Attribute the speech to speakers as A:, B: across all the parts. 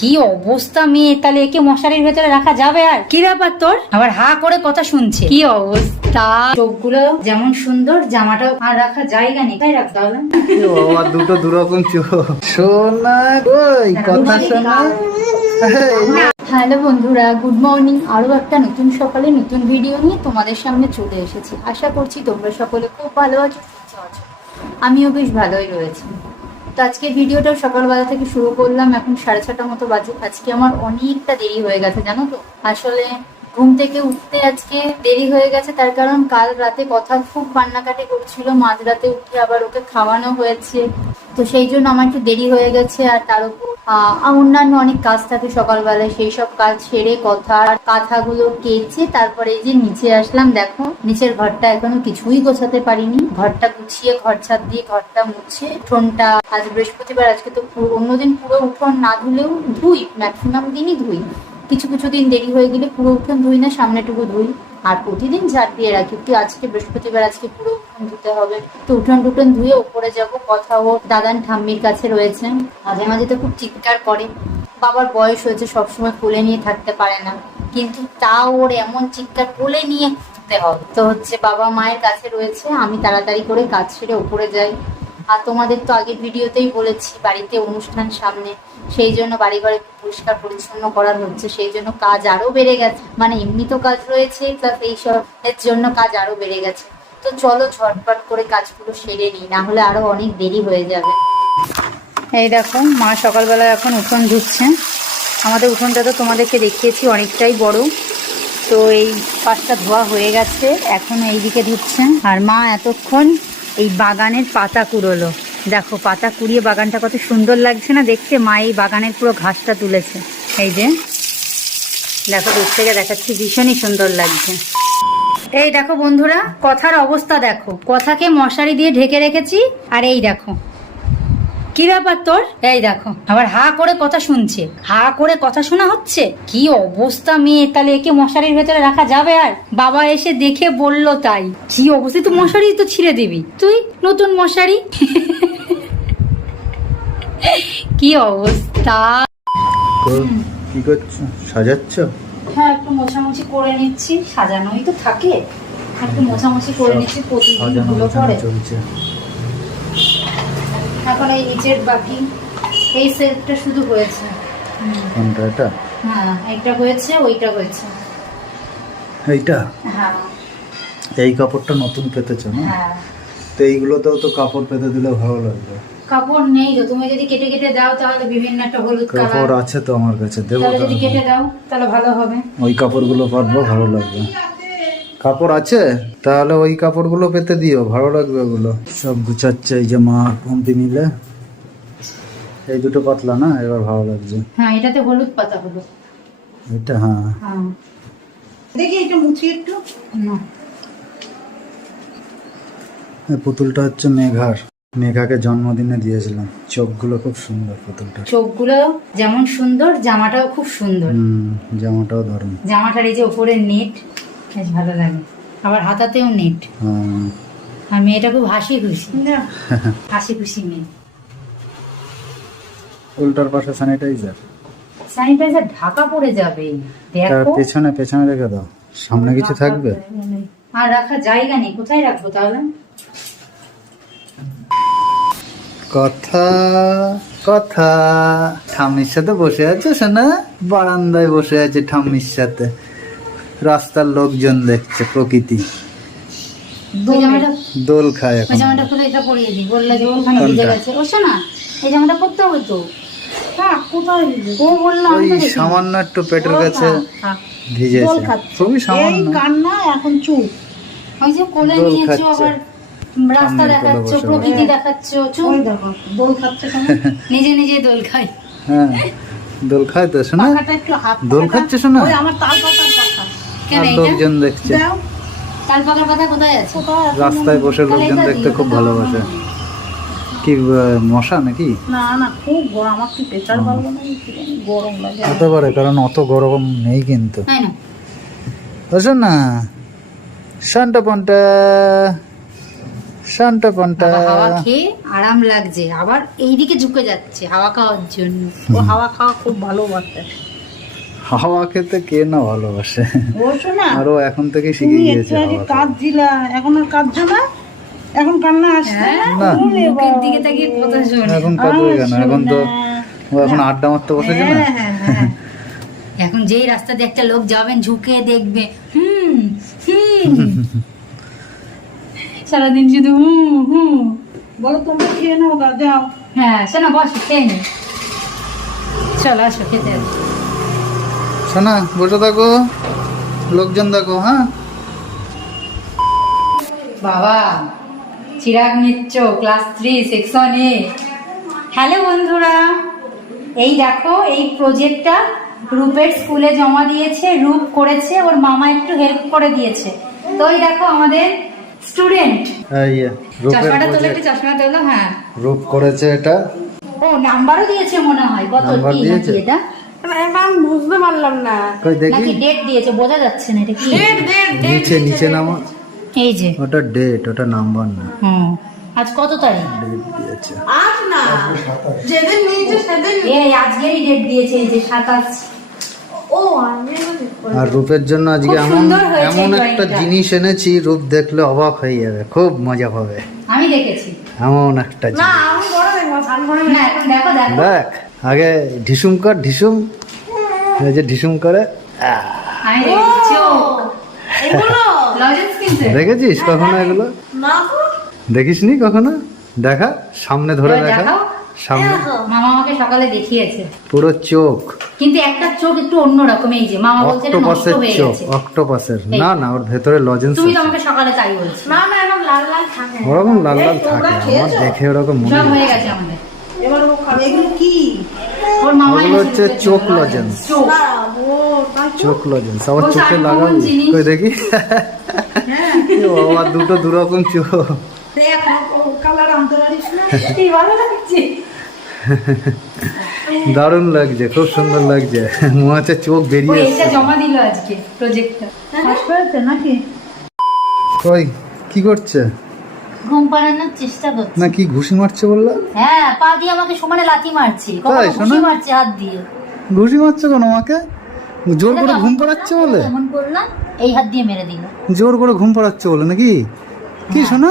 A: কি অবস্থা মেয়ে? তাহলে একে মশারির ভেতরে রাখা যাবে আর? কি ব্যাপার তোর? আবার হা করে কথা শুনছে। কি অবস্থা? চোখগুলো যেমন সুন্দর জামাটাও আর রাখা জায়গা নেই। তাই রাখ তাহলে
B: বাবা দুটো দুরকম চোখ। সোনা কই কথা শোনা।
A: হ্যালো বন্ধুরা গুড মর্নিং। আরও একটা নতুন সকালে নতুন ভিডিও নিয়ে তোমাদের সামনে চলে এসেছি। আশা করছি তোমরা সকলে খুব ভালো আছো আছো। আমিও বেশ ভালোই রয়েছি। তো আজকে ভিডিওটা সকালবেলা থেকে শুরু করলাম, এখন সাড়ে ছটা মতো বাজে আজকে আমার অনেকটা দেরি হয়ে গেছে, জানো তো? আসলে ঘুম থেকে উঠতে আজকে দেরি হয়ে গেছে, তার কারণ কাল রাতে কথা খুব কান্নাকাটি করছিল মাঝরাতে উঠে আবার ওকে খাওয়ানো হয়েছে। তো সেই জন্য আমার একটু দেরি হয়ে গেছে আর তার উপর অন্যান্য অনেক কাজ থাকে সকালবেলায় সেই সব কাজ সেরে কথা আর কাঁথাগুলো কেচে তারপরে যে নিচে আসলাম, দেখো নিচের ঘরটা এখনও কিছুই গোছাতে পারিনি। ঘরটা গুছিয়ে, ঘর ছাদ দিয়ে ঘরটা মুছে, উঠোনটা আজ বৃহস্পতিবার, আজকে তো অন্যদিন পুরো উঠোন না ধুলেও ধুই ম্যাক্সিমাম দিনই ধুই। কিছু কিছু দিন দেরি হয়ে গেলে পুরো উঠোন ধুই না, সামনেটুকু ধুই। আর প্রতিদিন ঝাড় দিয়ে রাখি কি আজকে বৃহস্পতিবার, আজকে পুরো উঠোন ধুতে হবে। তো উঠোন টুটন ধুয়ে উপরে যাব, কথা ও দাদান ঠাম্মির কাছে রয়েছে মাঝে মাঝে তো খুব চিৎকার করে। বাবার বয়স হয়েছে, সবসময় কোলে নিয়ে থাকতে পারে না। কিন্তু তাও ওর এমন চিৎকার কোলে নিয়ে ঘুরতে হবে। তো হচ্ছে বাবা মায়ের কাছে রয়েছে, আমি তাড়াতাড়ি করে কাজ ছেড়ে উপরে যাই। আর তোমাদের তো আগের ভিডিওতেই বলেছি, বাড়িতে অনুষ্ঠান সামনে। সেই জন্য বাড়ি ঘরে পরিষ্কার পরিচ্ছন্ন করার হচ্ছে, সেই জন্য কাজ আরও বেড়ে গেছে। মানে এমনি তো কাজ রয়েছে প্লাস এইসব এর জন্য কাজ আরও বেড়ে গেছে। তো চলো ঝটপট করে কাজগুলো সেরে নিই, না হলে আরও অনেক দেরি হয়ে যাবে। এই দেখো, মা সকালবেলা এখন উঠোন ধুচ্ছে। আমাদের উঠোনটা তো তোমাদেরকে দেখিয়েছি, অনেকটাই বড়। তো এই পাশটা ধোয়া হয়ে গেছে, এখন এইদিকে ধুচ্ছে। আর মা এতক্ষণ এই বাগানের পাতা কুড়োলো। দেখো, পাতা কুড়িয়ে বাগানটা কত সুন্দর লাগছে না? দেখতে মা এই বাগানের পুরো ঘাসটা তুলেছে। এই যে, দেখো, দূর থেকে দেখাচ্ছি, ভীষণই সুন্দর লাগছে। এই দেখো বন্ধুরা, কথার অবস্থা দেখো। কথাকে মশারি দিয়ে ঢেকে রেখেছি, আর এই দেখো। কি ব্যাপার তোর? এই দেখো, আবার হা করে কথা শুনছে। হা করে কথা শোনা হচ্ছে? কি অবস্থা মেয়ে? তাহলে একে মশারির ভেতরে রাখা যাবে আর? বাবা এসে দেখে বলল তাই। কি অবস্থা? তুই মশারি তো ছিঁড়ে দিবি। তুই নতুন মশারি? কি অবস্থা?
B: কি করছ? সাজাচ্ছ?
A: হ্যাঁ একটু মোছামুছি করে নিচ্ছি। সাজানোই তো থাকে। একটু মোছামুছি করে নিচ্ছি প্রতিদিন ধুলো পরে
B: চলছে।
A: এখন এই নিচের বাকি এই সেটটা শুধু হয়েছে।
B: কোনটা এটা?
A: হ্যাঁ এটা হয়েছে ওইটা হয়েছে।
B: এইটা?
A: হ্যাঁ।
B: এই কাপড়টা নতুন পেতেছো না?
A: হ্যাঁ।
B: তো এইগুলোতেও তো কাপড় পেতে দিলে ভালো লাগবে।
A: কাপড় নেই তো তুমি যদি কেটে কেটে দাও তাহলে বিভিন্ন একটা হলুদ
B: কাপড় আছে তো আমার কাছে দেবো
A: তাহলে যদি কেটে দাও তাহলে ভালো হবে।
B: ওই কাপড়গুলো পাতবো ভালো লাগবে। কাপড় আছে? তাহলে ওই কাপড়গুলো পেতে দিও ভালো লাগবে ওগুলো। সব গুছাচ্ছে এই যে মা পম্পি মিলে। এই দুটো পাতলা না এবার ভালো লাগছে।
A: হ্যাঁ এটাতে হলুদ পাতা হলো।
B: এটা হ্যাঁ।
A: হ্যাঁ।
C: দেখি এটা মুছি একটু।
A: না।
B: পুতুলটা হচ্ছে মেঘার। মেঘাকে জন্মদিনে দিয়েছিলাম। চোখগুলো খুব সুন্দর পুতুলটা
A: চোখগুলো যেমন সুন্দর জামাটাও খুব সুন্দর।
B: হুম জামাটাও ধরুন
A: জামাটার এই যে উপরে নেট বেশ ভালো লাগে। আবার হাতাতেও নেট। আর মেয়েটা খুব হাসি খুশি
C: না।
A: হাসি খুশি মেয়ে।
B: উল্টার পাশে স্যানিটাইজার
A: স্যানিটাইজার ঢাকা পড়ে যাবে।
B: তার
A: দেখো।
B: পেছনে পেছনে রেখে দাও। সামনে কিছু থাকবে?
A: আর রাখা জায়গা নেই। কোথায় রাখব তাহলে?
B: কথা কথা। ঠাম্মির সাথে বসে আছে শোনা বারান্দায় বসে আছে ঠাম্মির সাথে। রাস্তার লোকজন দেখছে প্রকৃতি। দোল খায় এখন।
A: জামাটা খুলে এটা পরিয়ে দিই। বললে যে ওখানে ভিজে গেছে। ও শোনা এই জামাটা পরতে হবে তো।
C: হ্যাঁ কোথায় দিলে?
A: ও বলল আমি
B: সামান্য একটু পেটের কাছে
A: হ্যাঁ।
B: ভিজেছে। খুবই
C: এই
B: সামান্য
C: কান্না এখন চুপ।
A: ওই যে কোলে
B: দোল
A: নিয়েছো
B: খাচ্ছে।
A: আবার রাস্তা দেখাচ্ছ প্রকৃতি দেখাচ্ছ চুপ
C: দোল খাচ্ছে
A: নিজে নিজে দোল খাই
B: হ্যাঁ দোল খায় তো শোনা দোল খাচ্ছে শোনা?
C: ওই আমার তাল পাখা।
A: কেন এটা
B: লোকজন দেখছে।
A: তাল পাকার পাতা কোথায় আছে?
B: রাস্তায় বসে লোকজন দেখতে খুব ভালোবাসে। কি মশা নাকি?
C: না না খুব গরম। আমার কি ভালো না গরম লাগে।
B: হতে পারে কারণ অত গরম নেই কিন্তু।
A: তাই না?
B: বুঝছ না শান্তা পন্টা শান্তা পান্তা
A: হাওয়া খেয়ে আরাম লাগছে। আবার এইদিকে ঝুঁকে যাচ্ছে হাওয়া খাওয়ার জন্য।
C: ও হাওয়া খাওয়া খুব ভালোবাসে।
B: হাওয়া খেতে কে না ভালোবাসে?
C: ও
B: আরও এখন থেকে শিখে
C: তুমি
B: গিয়েছে
C: একটু আগে কাঁদছিলা এখন আর কাঁদছো না? এখন কান্না আসছে
A: হ্যাঁ
B: না।
A: মুখের দিকে তাকিয়ে কথা শোনে।
B: এখন কাঁদবে কেন? এখন তো ও এখন আড্ডা মারতে বসেছে না?
A: হ্যাঁ, হ্যাঁ, হ্যাঁ। এখন যেই রাস্তা দিয়ে একটা লোক যাবেন ঝুঁকে দেখবে। হুম হুম। সারাদিন শুধু হুম হুম
C: বলো তোমরা খেয়ে নাও গা যাও।
A: হ্যাঁ শোনো বস খেয়ে নি। চলো আসো খেতে।
B: শোনা বসে থাকো। লোকজন দেখো হ্যাঁ?
A: বাবা Chirag Mitra class three section A. Hello বন্ধুরা। এই দেখো এই প্রজেক্টটা রূপের স্কুলে জমা দিয়েছে রূপ করেছে ওর মামা একটু হেল্প করে দিয়েছে। তো এই দেখো আমাদের স্টুডেন্ট।
B: এই যে, রূপের
A: চশমাটা তোলো। একটু চশমা তোলো হ্যাঁ।
B: রূপ করেছে এটা।
A: ও নাম্বারও দিয়েছে মনে হয় কত
B: নাম্বার দিয়েছে?
A: এটা?
C: বুঝতে পারলাম না।
B: কই দেখি।
A: নাকি ডেট দিয়েছে বোঝা যাচ্ছে না এটা কি।
B: নিচে নিচে নামো।
A: এই যে।
B: ওটা ডেট ওটা নাম্বার না।
A: হুম। আজ কত তারিখ?
B: ডেট দিয়েছে।
C: আজ না। যেদিন নিয়েছে সেদিন
A: এই আজকেরই ডেট দিয়েছে এই যে সাতাশ।
C: ও আমি
B: আর রূপের জন্য আজকে এমন এমন একটা জিনিস এনেছি রূপ দেখলে অবাক হয়ে যাবে খুব মজা পাবে।
A: আমি দেখেছি।
B: এমন একটা
C: না
B: জিনিস।
A: দেখো
B: আগে ঢিসুম কর ঢিসুম। এই যে ঢিসুম করে
C: এগুলো
B: দেখেছিস কখনো এগুলো?
C: না তো
B: দেখিসনি কখনো? দেখা সামনে ধরে দেখা। সামনে
A: মামা আমাকে সকালে দেখিয়েছে।
B: পুরো চোখ।
A: কিন্তু একটা চোখ একটু অন্যরকম এই যে মামা বলছে
B: অক্টোপাসের চোখ অক্টোপাসের। না না ওর ভেতরে লজেন্স
A: তুমি তো আমাকে সকালে তাই বলছো।
C: না না এরকম লাল লাল থাকে।
B: ওরকম লাল লাল থাকে আমার দেখে ওরকম মনে
A: সব হয়ে গেছে আমাদের।
C: এবার ও খাবে। এগুলো কি?
A: ওর মামা
B: ওগুলো হচ্ছে চোখ লজেন্স।
A: চোখ।
B: লজেন্স আবার চোখে লাগাবি কই দেখি? এ বাবা দুটো দুরকম চোখ।
C: দেখ কালার আনতে পারিস না।
A: কি ভালো লাগছে।
B: দারুণ লাগছে খুব সুন্দর লাগছে। মনে হচ্ছে চোখ
A: ও
B: বেরিয়ে
A: জমা দিল আজকে প্রজেক্টটা নাকি?
B: কই কি করছে?
A: ঘুম পাড়ানোর চেষ্টা করছে।
B: না কি ঘুষি মারছে বললা?
A: হ্যাঁ পা দিয়ে আমাকে সমানে লাথি মারছে। কখনো ঘুষি
B: শোনো?
A: মারছে হাত দিয়ে।
B: ঘুষি মারছে কেন আমাকে? জোর করে ঘুম পাড়াচ্ছে বলে?
A: এমন করলাম এই হাত দিয়ে মেরে দিল।
B: জোর করে ঘুম পাড়াচ্ছে বলে নাকি? কি শোনা।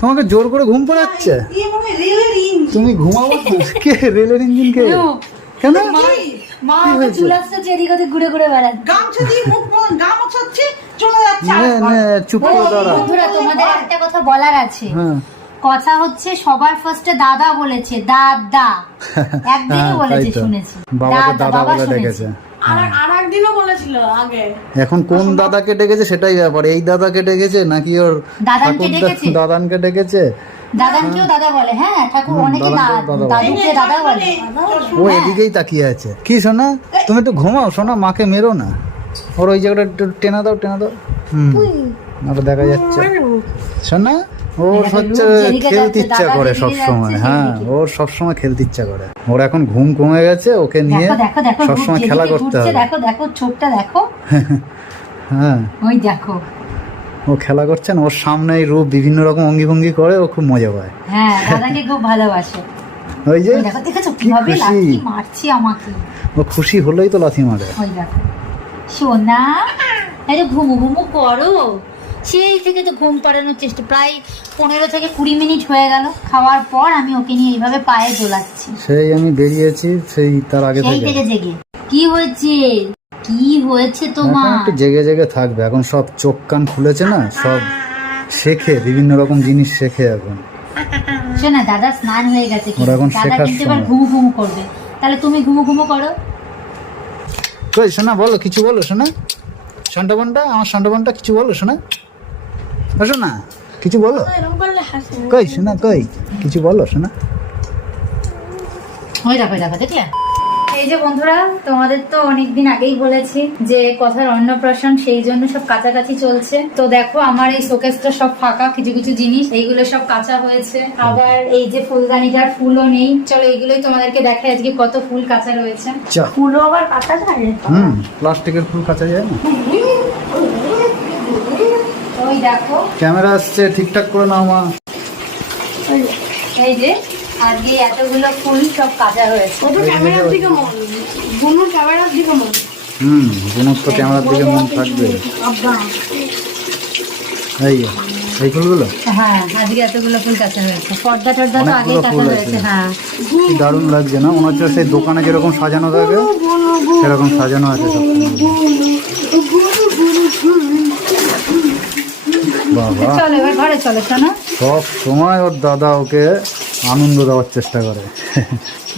B: তোমাকে জোর করে ঘুম পাড়াচ্ছে?
C: মনে
B: তুমি ঘুমাবো কে রেলের ইঞ্জিন কে? কেন?
A: মা
B: কি
A: ওকে
B: হয়েছে?
A: চুল আসছে এদিক ঘুরে ঘুরে বেড়াচ্ছে।
C: গামছা দিয়ে মুখ ম- চলে যাচ্ছে
B: নে
C: আরেকবার।
B: চুপ করে দাঁড়া।
A: বন্ধুরা তোমাদের একটা কথা বলার আছে।
B: হ্যাঁ।
A: কথা হচ্ছে সবার ফার্স্টে দাদা বলেছে দাদা। একদিনই বলেছে শুনেছি।
B: বাবাকে দাদা
A: বাবা
B: বলে
A: শুনেছে।
B: ডেকেছে।
C: আগে।
B: এখন কোন দাদাকে ডেকেছে সেটাই ব্যাপার। এই দাদাকে ডেকেছে নাকি ওর
A: দাদানকে ডেকেছে?
B: দাদানকে
A: দাদানকেও দাদা বলে হ্যাঁ ঠাকুর অনেকে
B: দাদানকেও
A: দা-
B: দাদা বলে।
A: দাদুকে দাদা বলে।
B: ও এদিকেই তাকিয়ে আছে। কি শোনা তুমি একটু ঘুমাও শোনা মাকে মেরো না। ওর ওই জায়গাটা টেনা দাও টেনা দাও। হুম দেখা যাচ্ছে। শোনা ওর হচ্ছে খেলতে ইচ্ছা করে
A: যেদিকে
B: সব সময় হ্যাঁ। ওর সব সময় খেলতে ইচ্ছা করে। ওর এখন ঘুম কমে গেছে ওকে নিয়ে
A: দেখো দেখো দেখো
B: সব সময় খেলা করতে হবে।
A: দেখো দেখো চোখটা দেখো।
B: হ্যাঁ।
A: ওই দেখো।
B: ও খেলা করছে না ওর সামনে এই রূপ বিভিন্ন রকম অঙ্গি ভঙ্গি করে ও খুব মজা পায়।
A: হ্যাঁ দাদাকে খুব ভালোবাসে।
B: ওই যে
A: দেখো দেখেছ কীভাবে লাথি মারছে আমাকে?
B: ও খুশি হলেই তো লাথি মারে।
A: ওই দেখো। সোনা যে ঘুমু ঘুমু করো। সেই থেকে তো ঘুম পাড়ানোর চেষ্টা। প্রায় পনেরো থেকে কুড়ি মিনিট হয়ে গেল। খাওয়ার পর আমি ওকে নিয়ে এইভাবে পায়ে দোলাচ্ছি।
B: সেই আমি বেরিয়েছি সেই তার আগে
A: সেই
B: থেকে।
A: থেকে জেগে। কি হয়েছে? কি হয়েছে
B: এখন
A: তোমার
B: একটু জেগে জেগে থাকবে। এখন সব চোখ কান খুলেছে না সব শেখে বিভিন্ন রকম জিনিস শেখে এখন।
A: শোনা দাদা স্নান হয়ে গেছে কিন্তু।
B: ওর এখন
A: দাদা
B: শেখার
A: কিন্তু এবার
B: সময়।
A: ঘুমু ঘুমু করবে। তাহলে তুমি ঘুমু ঘুমু করো।
B: কই শোনা বলো কিছু বলো শোনা। সন্টাবনটা আমার সন্টাবনটা কিছু বলো শোনা। ও শোনা কিছু বলো?
C: এরকম করলে হাসে
B: কই শোনা কই? কিছু বলো শোনা
A: দেখো ওই দেখো দেখলে এই যে বন্ধুরা তোমাদের তো অনেকদিন আগেই বলেছি যে কথার অন্নপ্রাশন সেই জন্য সব কাছাকাছি চলছে। তো দেখো আমার এই শোকেসটা সব ফাঁকা কিছু কিছু জিনিস এইগুলো সব কাঁচা হয়েছে। আবার এই যে ফুলদানিটার ফুলও নেই। চলো এইগুলোই তোমাদেরকে দেখাই আজকে কত ফুল কাঁচা রয়েছে।
C: ফুলও আবার কাটা যায়
B: হুম প্লাস্টিকের ফুল কাঁচা যায় না?
A: ওই দেখো
B: ক্যামেরা আসছে ঠিকঠাক করে নাও মা।
A: এই যে আজকে এতগুলো ফুল সব কাটা হয়েছে।
C: ওটা ক্যামেরার দিকে মন বুনু ক্যামেরার দিকে মন।
B: হুম বোনের তো ক্যামেরার দিকে মন থাকবে। এই এই ফুলগুলো?
A: হ্যাঁ আজকে এতগুলো ফুল কাটা হয়েছে। পর্দা টর্দা তো আগে
B: অনেকগুলো
A: কাটা
B: ফুল আছে।
A: হয়েছে হ্যাঁ।
B: দারুণ লাগছে না? মনে হচ্ছে সেই দোকানে যেরকম সাজানো থাকে সেরকম সাজানো আছে সব।
A: চলো এবার ঘরে চলো শোনো।
B: সব সময় ওর দাদা ওকে আনন্দ দেওয়ার চেষ্টা করে।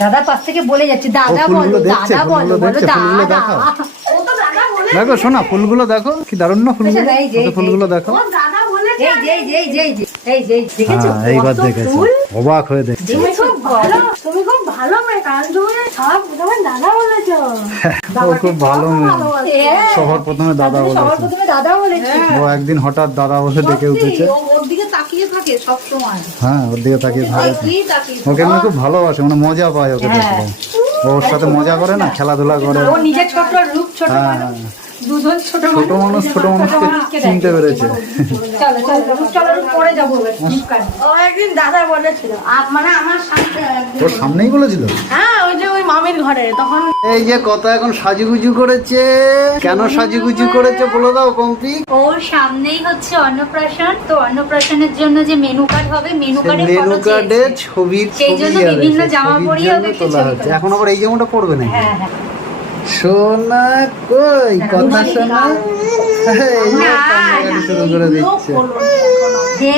A: দাদা পাশ থেকে বলে যাচ্ছে দাদা বলো দাদা বলো বলো দাদা।
B: দেখাও।
C: ও তো দাদা বলে
B: দেখো শোনা ফুলগুলো দেখো কি দারুণ না ফুলগুলো।
A: আচ্ছা, যে।
B: ফুলগুলো দেখো
A: এই যে এই যে এই যে এই যে এই যে দেখেছ?
B: হ্যাঁ এইবার দেখেছ। অবাক হয়ে দেখছে।
C: তুমি খুব ভালো তুমি খুব ভালো মেয়ে কারণ তুমি সব প্রথমে দাদা বলেছ।
B: ও খুব ভালো মেয়ে।
A: হ্যাঁ।
B: সবার প্রথমে দাদা
A: সবার
B: বলেছে।
A: প্রথমে দাদা বলেছে।
B: ও একদিন হঠাৎ দাদা বলে ডেকে উঠেছে।
C: ওর দিকে তাকিয়ে থাকে সব সময়
B: হ্যাঁ ওর দিকে তাকিয়ে থাকে। ওকে এমনি খুব ভালোবাসে মানে মজা পায় ওকে
A: হ্যাঁ।
B: দেখলে ওর সাথে মজা করে না? খেলাধুলা করে?
A: ও নিজের ছোট রূপ ছোট
B: হ্যাঁ
A: মানুষ
B: হ্যাঁ।
A: ছোট
B: ছোট মানুষ ছোট মানুষকে চিনতে পেরেছে।
A: চলো চলো রূপ চলো রূপ পরে যাব এবার। ফ্লিপকার্টে।
C: ও একদিন দাদা বলেছিল মানে আমার সামনে
B: সামনেই বলেছিল?
C: হ্যাঁ ওই যে ওই মামির ঘরে তখন
B: এই যে কত এখন সাজুগুজু করেছে। কেন সাজুগুজু করেছে বলে দাও পম্পি
A: ওর সামনেই হচ্ছে অন্নপ্রাশন তো অন্নপ্রাশনের জন্য যে মেনু কার্ড হবে মেনু কার্ডে
B: মেনু কার্ডে ছবির
A: সেই
B: ছবি
A: জন্য বিভিন্ন জামা পরিয়ে।
B: এখন আবার এই জামাটা পড়বে
A: হ্যাঁ হ্যাঁ।
B: সোনা কই? কথা শোনা। শুরু করে দিচ্ছে।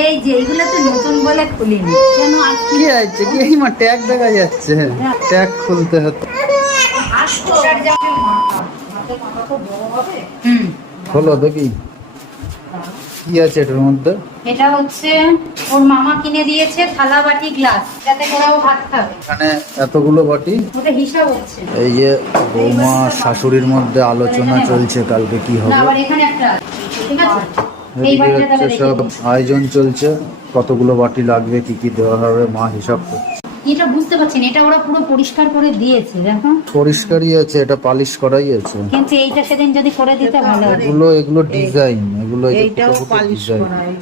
A: এই যে এইগুলো তো নতুন বলে খুলিনি
C: কেন আর
B: কি? আছে? কি এই ট্যাগ দেখা যাচ্ছে? ট্যাগ খুলতে হতো
A: হুম।
B: খোলো দেখি। কি আছে এটার মধ্যে?
A: এটা হচ্ছে ওর মামা কিনে দিয়েছে থালা বাটি গ্লাস যাতে করে ও ভাত খাবে।
B: এখানে এতগুলো বাটি?
A: ওটা হিসাব হচ্ছে।
B: এই যে বৌমা শাশুড়ির মধ্যে আলোচনা চলছে কালকে কি হবে?
A: আবার এখানে একটা ঠিক আছে?
B: সব আয়োজন চলছে কতগুলো বাটি লাগবে কি কি দেওয়া হবে মা হিসাব করছে।
A: এটা বুঝতে পারছেন এটা ওরা পুরো পরিষ্কার করে দিয়েছে দেখো।
B: পরিষ্কারই আছে এটা পালিশ করাই আছে।
A: কিন্তু এইটা সেদিন যদি করে দিতে ভালো হতো।
B: এগুলো এগুলো ডিজাইন এগুলো এই
C: এইটাও পালিশ করা এইটা